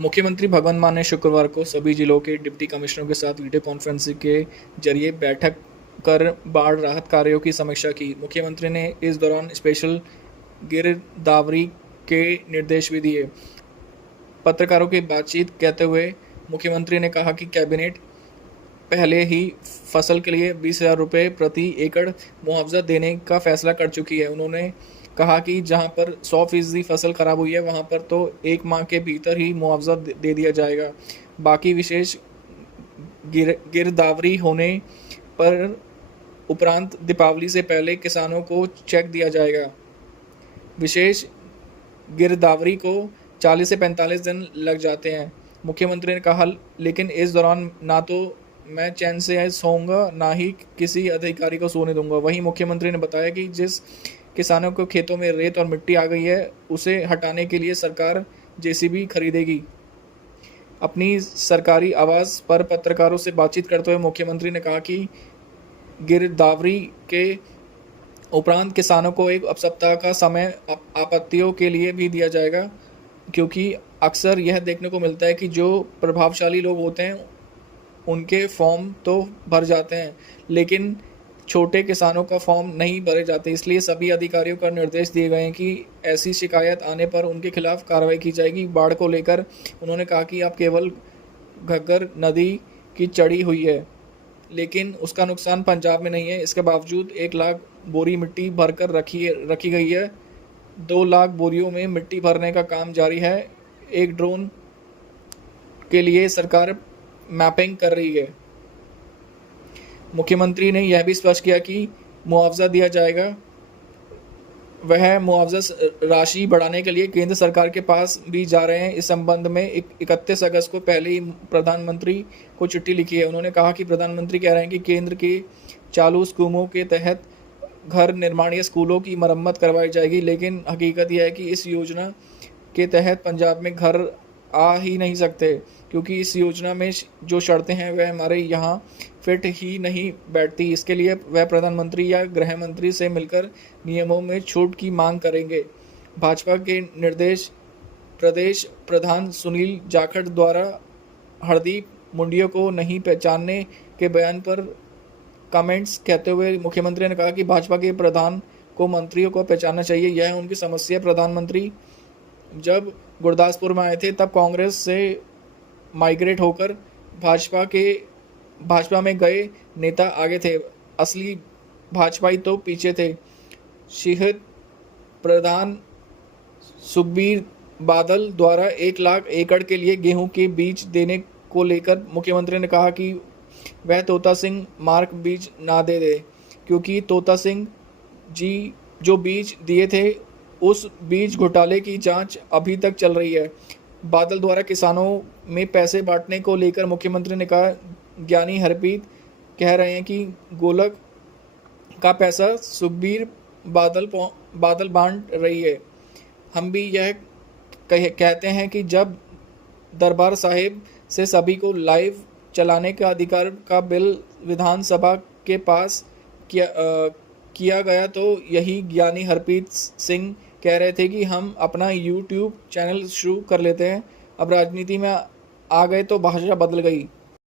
मुख्यमंत्री भगवंत मान ने शुक्रवार को सभी जिलों के डिप्टी कमिश्नरों के साथ वीडियो कॉन्फ्रेंसिंग के जरिए बैठक कर बाढ़ राहत कार्यों की समीक्षा की। मुख्यमंत्री ने इस दौरान स्पेशल गिरदावरी के निर्देश भी दिए। पत्रकारों की बातचीत कहते हुए मुख्यमंत्री ने कहा कि कैबिनेट पहले ही फसल के लिए 20,000 रुपये प्रति एकड़ मुआवजा देने का फैसला कर चुकी है। उन्होंने कहा कि जहां पर 100% फसल खराब हुई है वहां पर तो 1 माह के भीतर ही मुआवजा दे दिया जाएगा। बाकी विशेष गिरदावरी होने पर उपरांत दीपावली से पहले किसानों को चेक दिया जाएगा। विशेष गिरदावरी को 40 से 45 दिन लग जाते हैं। मुख्यमंत्री ने कहा, लेकिन इस दौरान ना तो मैं चैन से सोऊंगा ना ही किसी अधिकारी को सोने दूंगा। वहीं मुख्यमंत्री ने बताया कि जिस किसानों को खेतों में रेत और मिट्टी आ गई है उसे हटाने के लिए सरकार जेसीबी खरीदेगी। अपनी सरकारी आवास पर पत्रकारों से बातचीत करते हुए मुख्यमंत्री ने कहा कि गिरदावरी के उपरांत किसानों को एक सप्ताह का समय आपत्तियों के लिए भी दिया जाएगा, क्योंकि अक्सर यह देखने को मिलता है कि जो प्रभावशाली लोग होते हैं उनके फॉर्म तो भर जाते हैं लेकिन छोटे किसानों का फॉर्म नहीं भरे जाते। इसलिए सभी अधिकारियों को निर्देश दिए गए हैं कि ऐसी शिकायत आने पर उनके खिलाफ कार्रवाई की जाएगी। बाढ़ को लेकर उन्होंने कहा कि अब केवल घग्गर नदी की चढ़ी हुई है लेकिन उसका नुकसान पंजाब में नहीं है। इसके बावजूद 1 लाख बोरी मिट्टी भरकर रखी गई है। 2 लाख बोरियों में मिट्टी भरने का काम जारी है। एक ड्रोन के लिए सरकार मैपिंग कर रही है। मुख्यमंत्री ने यह भी स्पष्ट किया कि मुआवजा दिया जाएगा। वह मुआवजा राशि बढ़ाने के लिए केंद्र सरकार के पास भी जा रहे हैं। इस संबंध में 31 अगस्त को पहले ही प्रधानमंत्री को चिट्ठी लिखी है। उन्होंने कहा कि प्रधानमंत्री कह रहे हैं कि केंद्र के चालू स्कीमों के तहत घर निर्माण या स्कूलों की मरम्मत करवाई जाएगी, लेकिन हकीकत यह है कि इस योजना के तहत पंजाब में घर आ ही नहीं सकते, क्योंकि इस योजना में जो शर्तें हैं वह हमारे यहाँ फिट ही नहीं बैठती। इसके लिए वह प्रधानमंत्री या गृह मंत्री से मिलकर नियमों में छूट की मांग करेंगे। भाजपा के निर्देश प्रदेश प्रधान सुनील जाखड़ द्वारा हरदीप मुंडियों को नहीं पहचानने के बयान पर कमेंट्स कहते हुए मुख्यमंत्री ने कहा कि भाजपा के प्रधान को मंत्रियों को पहचानना चाहिए, यह उनकी समस्या। प्रधानमंत्री जब गुरदासपुर में आए थे तब कांग्रेस से माइग्रेट होकर भाजपा में गए नेता आगे थे, असली भाजपाई तो पीछे थे। शहीद प्रधान सुखबीर बादल द्वारा 1 लाख एकड़ के लिए गेहूं के बीज देने को लेकर मुख्यमंत्री ने कहा कि वह तोता सिंह मार्क बीज ना दे, क्योंकि तोता सिंह जी जो बीज दिए थे उस बीज घोटाले की जांच अभी तक चल रही है। बादल द्वारा किसानों में पैसे बांटने को लेकर मुख्यमंत्री ने कहा, ज्ञानी हरप्रीत कह रहे हैं कि गोलक का पैसा सुखबीर बादल बांट रही है। हम भी यह कहते हैं कि जब दरबार साहिब से सभी को लाइव चलाने का अधिकार का बिल विधानसभा के पास किया गया तो यही ज्ञानी हरप्रीत सिंह कह रहे थे कि हम अपना यूट्यूब चैनल शुरू कर लेते हैं। अब राजनीति में आ गए तो भाषा बदल गई।